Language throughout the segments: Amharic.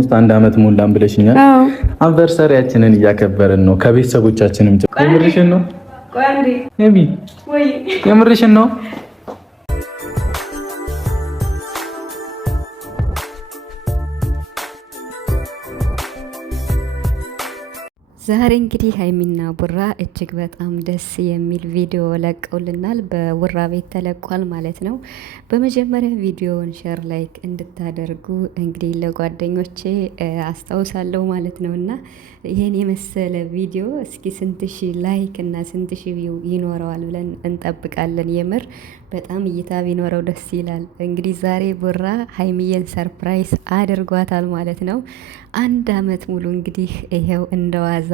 ኦልሞስት 1 አመት ሞላን ብለሽኛል። አንቨርሰሪያችንን እያከበርን ነው ከቤተሰቦቻችንም። የምርሽን ነው? ቆይ አንዴ ኤሚ፣ ወይ የምርሽን ነው? ዛሬ እንግዲህ ሀይሚና ቡራ እጅግ በጣም ደስ የሚል ቪዲዮ ለቀውልናል። በቡራ ቤት ተለቋል ማለት ነው። በመጀመሪያ ቪዲዮውን ሼር ላይክ እንድታደርጉ እንግዲህ ለጓደኞቼ አስታውሳለሁ ማለት ነው። እና ይሄን የመሰለ ቪዲዮ እስኪ ስንት ሺህ ላይክ እና ስንት ሺህ ቪው ይኖረዋል ብለን እንጠብቃለን። የምር በጣም እይታ ቢኖረው ደስ ይላል። እንግዲህ ዛሬ ቡራ ሀይሚዬን ሰርፕራይዝ አድርጓታል ማለት ነው። 1 አመት ሙሉ እንግዲህ ይሄው እንደዋዛ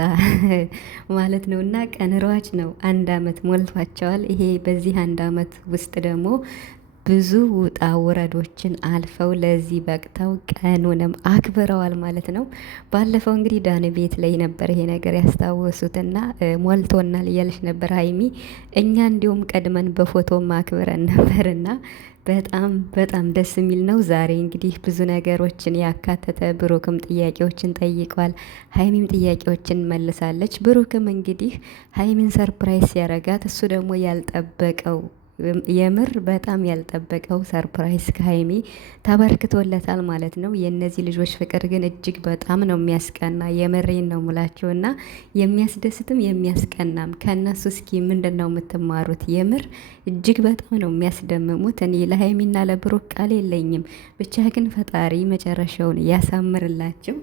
ማለት ነው እና ቀን ሯጭ ነው። 1 አመት ሞልቷቸዋል። ይሄ በዚህ 1 አመት ውስጥ ደግሞ ብዙ ውጣ ውረዶችን አልፈው ለዚህ በቅተው ቀኑንም አክብረዋል ማለት ነው። ባለፈው እንግዲህ ዳን ቤት ላይ ነበር ይሄ ነገር ያስታወሱትና ሞልቶናል እያለች ነበር ሀይሚ። እኛ እንዲሁም ቀድመን በፎቶ ማክብረን ነበርና በጣም በጣም ደስ የሚል ነው። ዛሬ እንግዲህ ብዙ ነገሮችን ያካተተ ብሩክም ጥያቄዎችን ጠይቋል፣ ሀይሚም ጥያቄዎችን መልሳለች። ብሩክም እንግዲህ ሀይሚን ሰርፕራይዝ ያረጋት እሱ ደግሞ ያልጠበቀው የምር በጣም ያልጠበቀው ሰርፕራይዝ ከሀይሚ ተበርክቶለታል ማለት ነው። የእነዚህ ልጆች ፍቅር ግን እጅግ በጣም ነው የሚያስቀና። የምሬን ነው ሙላቸው እና የሚያስደስትም የሚያስቀናም። ከእነሱ እስኪ ምንድን ነው የምትማሩት? የምር እጅግ በጣም ነው የሚያስደምሙት። እኔ ለሀይሚና ለብሩክ ቃል የለኝም። ብቻ ግን ፈጣሪ መጨረሻውን ያሳምርላቸው።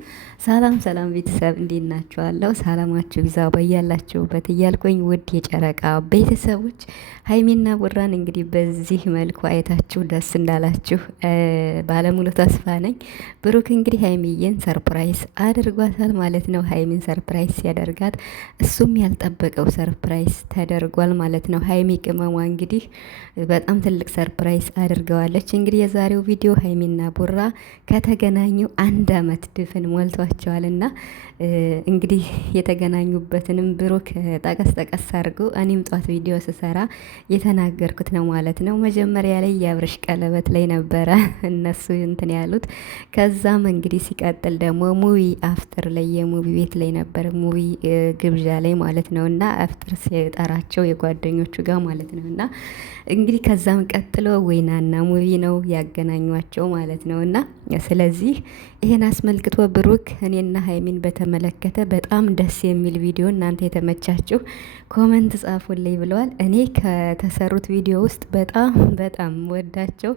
ሰላም ሰላም ቤተሰብ እንዴት ናችኋለሁ? ሰላማችሁ ይብዛ በያላችሁበት እያልኩኝ ውድ የጨረቃ ቤተሰቦች ሀይሚና ቡራን እንግዲህ በዚህ መልኩ አይታችሁ ደስ እንዳላችሁ ባለሙሉ ተስፋ ነኝ። ብሩክ እንግዲህ ሀይሚዬን ሰርፕራይዝ አድርጓታል ማለት ነው። ሀይሚን ሰርፕራይዝ ሲያደርጋት እሱም ያልጠበቀው ሰርፕራይዝ ተደርጓል ማለት ነው። ሀይሚ ቅመሟ እንግዲህ በጣም ትልቅ ሰርፕራይዝ አድርገዋለች። እንግዲህ የዛሬው ቪዲዮ ሀይሚና ቡራ ከተገናኙ 1 አመት ድፍን ሞልቷቸዋልና እንግዲህ የተገናኙበትንም ብሩክ ጠቀስ ጠቀስ አድርጎ እኔም ጧት ቪዲዮ ስሰራ የተናገርኩት ነው ማለት ነው። መጀመሪያ ላይ የአብርሽ ቀለበት ላይ ነበረ እነሱ እንትን ያሉት። ከዛም እንግዲህ ሲቀጥል ደግሞ ሙቪ አፍጥር ላይ የሙቪ ቤት ላይ ነበር፣ ሙቪ ግብዣ ላይ ማለት ነው። እና አፍጥር ሲጠራቸው የጓደኞቹ ጋር ማለት ነው። እና እንግዲህ ከዛም ቀጥሎ ወይናና ሙቪ ነው ያገናኟቸው ማለት ነው። እና ስለዚህ ይሄን አስመልክቶ ብሩክ እኔና ሀይሚን በተመለከተ በጣም ደስ የሚል ቪዲዮ እናንተ የተመቻችሁ ኮመንት ጻፉልኝ ብለዋል። እኔ ከተሰሩት ቪዲዮ ውስጥ በጣም በጣም ወዳቸው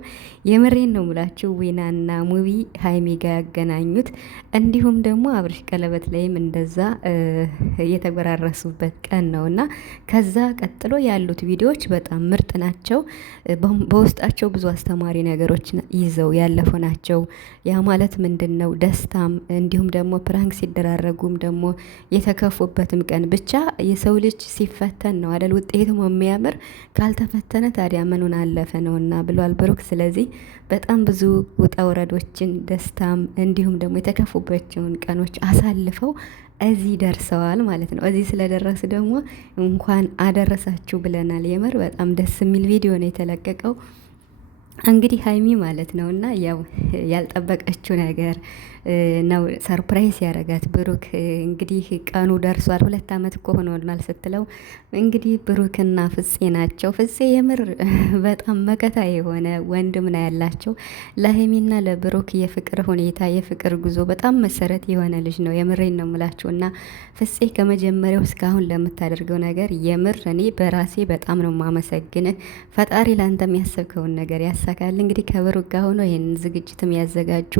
የምሬን ነው ሙላችሁ ዊናና ሙቪ ሀይሚ ጋር ያገናኙት፣ እንዲሁም ደግሞ አብርሽ ቀለበት ላይም እንደዛ የተጎራረሱበት ቀን ነው እና ከዛ ቀጥሎ ያሉት ቪዲዮዎች በጣም ምርጥ ናቸው። በውስጣቸው ብዙ አስተማሪ ነገሮች ይዘው ያለፉ ናቸው። ያ ማለት ምንድን ነው? ደስታም እንዲሁም ደግሞ ፕራንክ ሲደራረጉም ደግሞ የተከፉበትም ቀን ብቻ የሰው ልጅ ሲፈተን ነው አደል ውጤቱም የሚያምር። ካልተፈተነ ታዲያ ምኑን አለፈ ነውና ብሏል ብሩክ። ስለዚህ በጣም ብዙ ውጣ ውረዶችን ደስታም እንዲሁም ደግሞ የተከፉባቸውን ቀኖች አሳልፈው እዚህ ደርሰዋል ማለት ነው። እዚህ ስለደረሱ ደግሞ እንኳን አደረሳችሁ ብለናል። የምር በጣም ደስ የሚል ቪዲዮ ነው የተለቀቀው። እንግዲህ ሀይሚ ማለት ነው እና ያው ያልጠበቀችው ነገር ነው ሰርፕራይዝ ያረጋት ብሩክ። እንግዲህ ቀኑ ደርሷል 2 አመት እኮ ሆኖናል ስትለው እንግዲህ ብሩክና ፍፄ ናቸው። ፍፄ የምር በጣም መከታ የሆነ ወንድም ነው ያላቸው። ለሀይሚና ለብሩክ የፍቅር ሁኔታ የፍቅር ጉዞ በጣም መሰረት የሆነ ልጅ ነው። የምሬን ነው የምላችሁ እና ፍፄ ከመጀመሪያው እስካሁን ለምታደርገው ነገር የምር እኔ በራሴ በጣም ነው ማመሰግንህ። ፈጣሪ ላንተ የሚያስብከውን ነገር ያሳካል። እንግዲህ ከብሩክ ጋር ሆኖ ይሄን ዝግጅትም ያዘጋጁ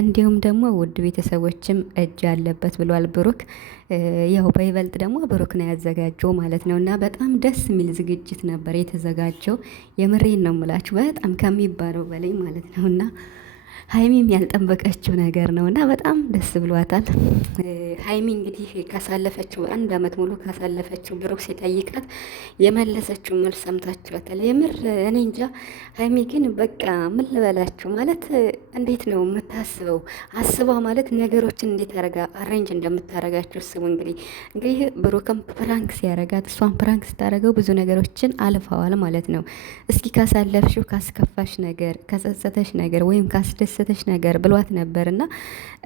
እንዲሁም ደግሞ ውድ ቤተሰቦችም እጅ አለበት ብሏል ብሩክ። ያው በይበልጥ ደግሞ ብሩክ ነው ያዘጋጀው ማለት ነው እና በጣም ደስ የሚል ዝግጅት ነበር የተዘጋጀው። የምሬን ነው የምላችሁ በጣም ከሚባለው በላይ ማለት ነው እና ሀይሚም ያልጠበቀችው ነገር ነው እና በጣም ደስ ብሏታል። ሀይሚ እንግዲህ ካሳለፈችው 1 አመት ሙሉ ካሳለፈችው ብሩክ ሲጠይቃት የመለሰችው መልስ ሰምታችኋታል። የምር እኔ እንጃ። ሀይሚ ግን በቃ ምን ልበላችሁ ማለት እንዴት ነው የምታስበው? አስባ ማለት ነገሮችን እንዴት አረጋ አሬንጅ እንደምታረጋቸው ስቡ። እንግዲህ ብሩክም ፕራንክ ሲያረጋት እሷን ፕራንክ ስታረገው ብዙ ነገሮችን አልፈዋል ማለት ነው። እስኪ ካሳለፍሽው ካስከፋሽ ነገር ከጸጸተሽ ነገር ወይም ካስደሰተሽ ነገር ብሏት ነበርና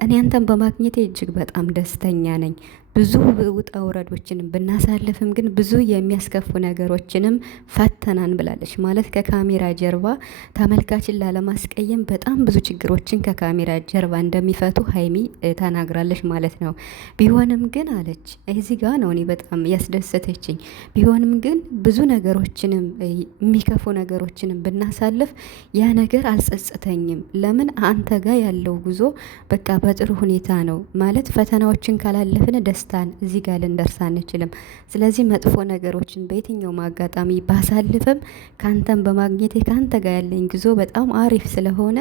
እኔ አንተን በማግኘቴ እጅግ በጣም ደስተኛ ነኝ። ብዙ ውጣ ውረዶችንም ብናሳልፍም ግን ብዙ የሚያስከፉ ነገሮችንም ፈተናን ብላለች። ማለት ከካሜራ ጀርባ ተመልካችን ላለማስቀየም በጣም ብዙ ችግሮችን ከካሜራ ጀርባ እንደሚፈቱ ሀይሚ ተናግራለች ማለት ነው። ቢሆንም ግን አለች እዚህ ጋ ነው እኔ በጣም ያስደሰተችኝ። ቢሆንም ግን ብዙ ነገሮችንም የሚከፉ ነገሮችንም ብናሳልፍ ያ ነገር አልጸጸተኝም። ለምን አንተ ጋር ያለው ጉዞ በቃ በጥሩ ሁኔታ ነው ማለት ፈተናዎችን ካላለፍን ደስታን እዚህ ጋር ልንደርስ አንችልም። ስለዚህ መጥፎ ነገሮችን በየትኛውም አጋጣሚ ባሳልፍም ካንተን በማግኘቴ ካንተ ጋር ያለኝ ጉዞ በጣም አሪፍ ስለሆነ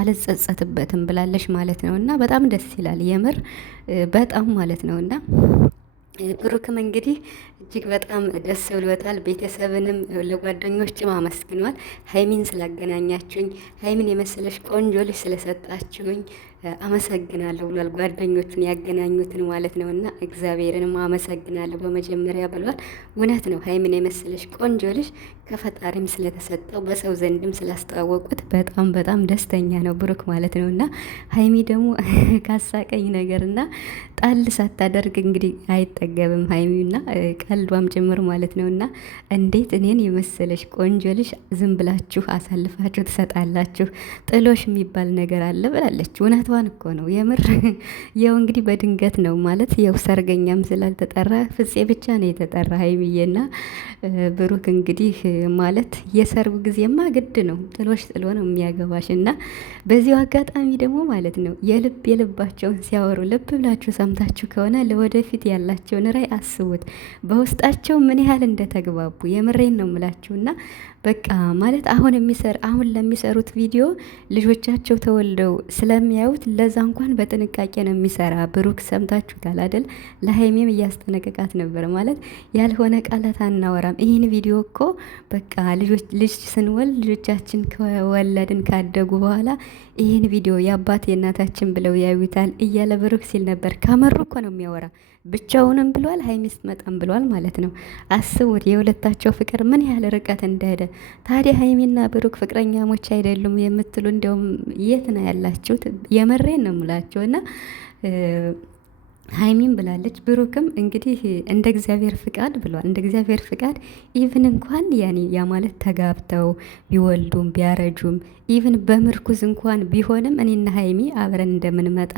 አልጸጸትበትም ብላለሽ ማለት ነው። እና በጣም ደስ ይላል የምር በጣም ማለት ነው። እና ብሩክም እንግዲህ እጅግ በጣም ደስ ብሎታል። ቤተሰብንም ለጓደኞችም አመስግኗል። ሀይሚን ስላገናኛችሁኝ፣ ሀይሚን የመሰለሽ ቆንጆ ልጅ ስለሰጣችሁኝ አመሰግናለሁ ብሏል። ጓደኞቹን ያገናኙትን ማለት ነው። እና እግዚአብሔርንም አመሰግናለሁ በመጀመሪያ ብሏል። እውነት ነው። ሀይሚን የመሰለሽ ቆንጆ ልጅ ከፈጣሪም ስለተሰጠው በሰው ዘንድም ስላስተዋወቁት በጣም በጣም ደስተኛ ነው ብሩክ ማለት ነው። እና ሀይሚ ደግሞ ካሳቀኝ ነገርና ጣል ሳታደርግ እንግዲህ አይጠገብም ሀይሚና ቀልዷም ጭምር ማለት ነው። እና እንዴት እኔን የመሰለሽ ቆንጆ ልጅ ዝም ብላችሁ አሳልፋችሁ ትሰጣላችሁ? ጥሎሽ የሚባል ነገር አለ ብላለች። እውነቷን እኮ ነው የምር። ያው እንግዲህ በድንገት ነው ማለት ያው ሰርገኛም ስላልተጠራ ፍፄ ብቻ ነው የተጠራ ሀይሚዬና ብሩክ እንግዲህ ማለት የሰርጉ ጊዜማ ግድ ነው ጥሎሽ ጥሎ ነው የሚያገባሽ። እና በዚሁ አጋጣሚ ደግሞ ማለት ነው የልባቸውን ሲያወሩ ልብ ብላችሁ ሰምታችሁ ከሆነ ለወደፊት ያላቸውን ራዕይ አስቡት። በውስጣቸው ምን ያህል እንደተግባቡ የምሬን ነው የምላችሁና በቃ ማለት አሁን ለሚሰሩት ቪዲዮ ልጆቻቸው ተወልደው ስለሚያዩት ለዛ እንኳን በጥንቃቄ ነው የሚሰራ ብሩክ። ሰምታችሁታል አይደል? ለሀይሜም እያስጠነቀቃት ነበር ማለት ያልሆነ ቃላት አናወራም። ይህን ቪዲዮ እኮ በቃ ልጅ ስንወልድ ልጆቻችን ከወለድን ካደጉ በኋላ ይህን ቪዲዮ የአባት የእናታችን ብለው ያዩታል እያለ ብሩክ ሲል ነበር። ከመሩ እኮ ነው የሚያወራ። ብቻውንም ብሏል፣ ሀይሚ ስትመጣም ብሏል ማለት ነው። አስቡት የሁለታቸው ፍቅር ምን ያህል ርቀት እንደሄደ። ታዲያ ሀይሚና ብሩክ ፍቅረኛሞች አይደሉም የምትሉ እንዲያውም የት ነው ያላችሁት? የመሬን ነው የምላቸው። እና ሀይሚን ብላለች። ብሩክም እንግዲህ እንደ እግዚአብሔር ፍቃድ ብሏል። እንደ እግዚአብሔር ፍቃድ ኢቭን እንኳን ያ ማለት ተጋብተው ቢወልዱም ቢያረጁም ኢቭን በምርኩዝ እንኳን ቢሆንም እኔና ሀይሚ አብረን እንደምንመጣ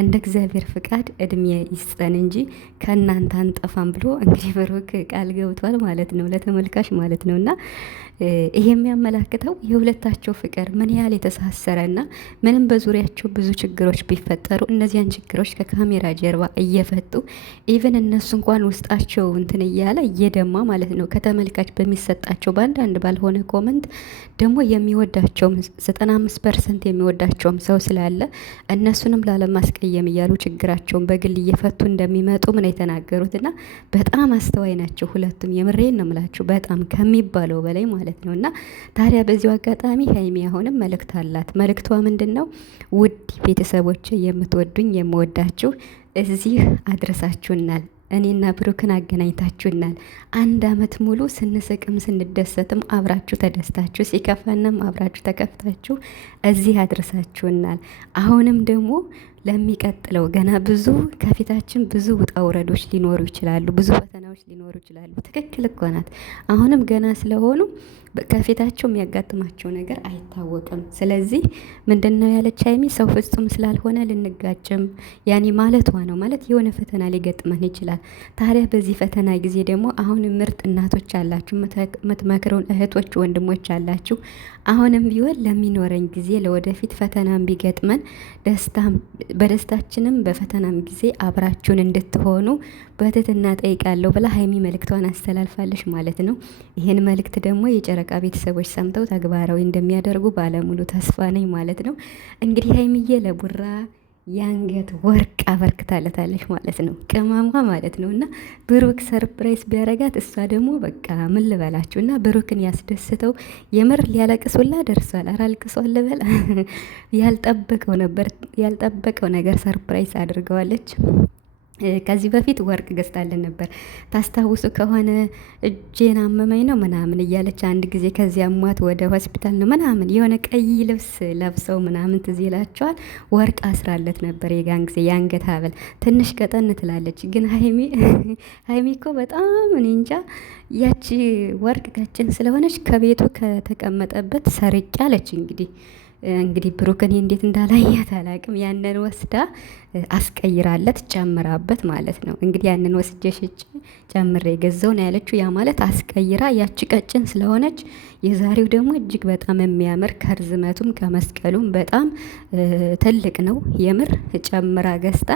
እንደ እግዚአብሔር ፍቃድ እድሜ ይስጠን እንጂ ከእናንተ አንጠፋም ብሎ እንግዲህ ብሩክ ቃል ገብቷል ማለት ነው፣ ለተመልካች ማለት ነው። እና ይሄ የሚያመላክተው የሁለታቸው ፍቅር ምን ያህል የተሳሰረና ምንም በዙሪያቸው ብዙ ችግሮች ቢፈጠሩ እነዚያን ችግሮች ከካሜራ ጀርባ እየፈቱ ኢቭን እነሱ እንኳን ውስጣቸው እንትን እያለ እየደማ ማለት ነው ከተመልካች በሚሰጣቸው በአንዳንድ ባልሆነ ኮመንት ደግሞ የሚወዳቸውም 95% የሚወዳቸውም ሰው ስላለ እነሱንም ላለማስቀየም እያሉ ችግራቸውን በግል እየፈቱ እንደሚመጡ ምን የተናገሩት። እና በጣም አስተዋይ ናቸው ሁለቱም። የምሬን ነው የምላችሁ በጣም ከሚባለው በላይ ማለት ነው። እና ታዲያ በዚሁ አጋጣሚ ሀይሚ አሁንም መልእክት አላት። መልእክቷ ምንድን ነው? ውድ ቤተሰቦች የምትወዱኝ የምወዳችሁ እዚህ አድረሳችሁናል። እኔና ብሩክን አገናኝታችሁናል። 1 አመት ሙሉ ስንስቅም ስንደሰትም አብራችሁ ተደስታችሁ ሲከፋንም አብራችሁ ተከፍታችሁ እዚህ አድረሳችሁናል። አሁንም ደግሞ ለሚቀጥለው ገና ብዙ ከፊታችን ብዙ ውጣ ውረዶች ሊኖሩ ይችላሉ፣ ብዙ ፈተናዎች ሊኖሩ ይችላሉ። ትክክል እኮ ናት። አሁንም ገና ስለሆኑ ከፊታቸው የሚያጋጥማቸው ነገር አይታወቅም። ስለዚህ ምንድነው ያለች ሀይሚ ሰው ፍጹም ስላልሆነ ልንጋጭም ያኔ ማለቷ ነው። ማለት የሆነ ፈተና ሊገጥመን ይችላል። ታዲያ በዚህ ፈተና ጊዜ ደግሞ አሁን ምርጥ እናቶች አላችሁ፣ የምትመክረውን እህቶች ወንድሞች አላችሁ። አሁንም ቢሆን ለሚኖረኝ ጊዜ ለወደፊት ፈተናም ቢገጥመን በደስታችንም በፈተናም ጊዜ አብራችሁን እንድትሆኑ በትህትና ጠይቃለሁ ብላ ሀይሚ መልእክቷን አስተላልፋለች ማለት ነው። ይህን መልእክት ደግሞ የጨረቃ ቤተሰቦች ሰምተው ተግባራዊ እንደሚያደርጉ ባለሙሉ ተስፋ ነኝ ማለት ነው። እንግዲህ ሀይሚዬ ለቡራ የአንገት ወርቅ አበርክታለታለች ማለት ነው፣ ቅመሟ ማለት ነው። እና ብሩክ ሰርፕራይዝ ቢያረጋት እሷ ደግሞ በቃ ምን ልበላችሁ እና ብሩክን ያስደስተው የምር ሊያለቅሱላ ደርሷል። ኧረ አልቅሷል ልበል። ያልጠበቀው ነገር ሰርፕራይዝ አድርገዋለች። ከዚህ በፊት ወርቅ ገዝታለን ነበር። ታስታውሱ ከሆነ እጄን አመመኝ ነው ምናምን እያለች አንድ ጊዜ ከዚያ ሟት ወደ ሆስፒታል ነው ምናምን የሆነ ቀይ ልብስ ለብሰው ምናምን ትዝ ይላቸዋል። ወርቅ አስራለት ነበር የጋን ጊዜ የአንገት ሀብል ትንሽ ቀጠን ትላለች። ግን ሀይሚ እኮ በጣም እኔ እንጃ ያቺ ወርቅ ቀጭን ስለሆነች ከቤቱ ከተቀመጠበት ሰርቅ አለች። እንግዲህ ብሩክን እንዴት እንዳላያት አላቅም። ያንን ወስዳ አስቀይራለት ጨምራበት ማለት ነው። እንግዲህ ያንን ወስጄ ሽጬ ጨምሬ ገዛው ነው ያለችው። ያ ማለት አስቀይራ ያቺ ቀጭን ስለሆነች የዛሬው ደግሞ እጅግ በጣም የሚያምር ከርዝመቱም ከመስቀሉም በጣም ትልቅ ነው። የምር ጨምራ ገዝታ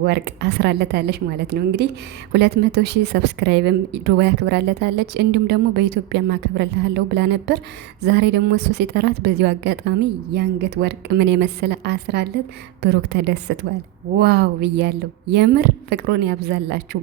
ወርቅ አስራለታለች ማለት ነው። እንግዲህ 200,000 ሰብስክራይብም ዱባይ አክብራለታለች። እንዲሁም ደግሞ በኢትዮጵያ ማከብረልሃለሁ ብላ ነበር። ዛሬ ደግሞ እሱ ሲጠራት በዚሁ አጋጣሚ የአንገት ወርቅ ምን የመሰለ አስራለት ብሩክ ተደስቷል። ዋው ብያለሁ። የምር ፍቅሩን ያብዛላችሁ።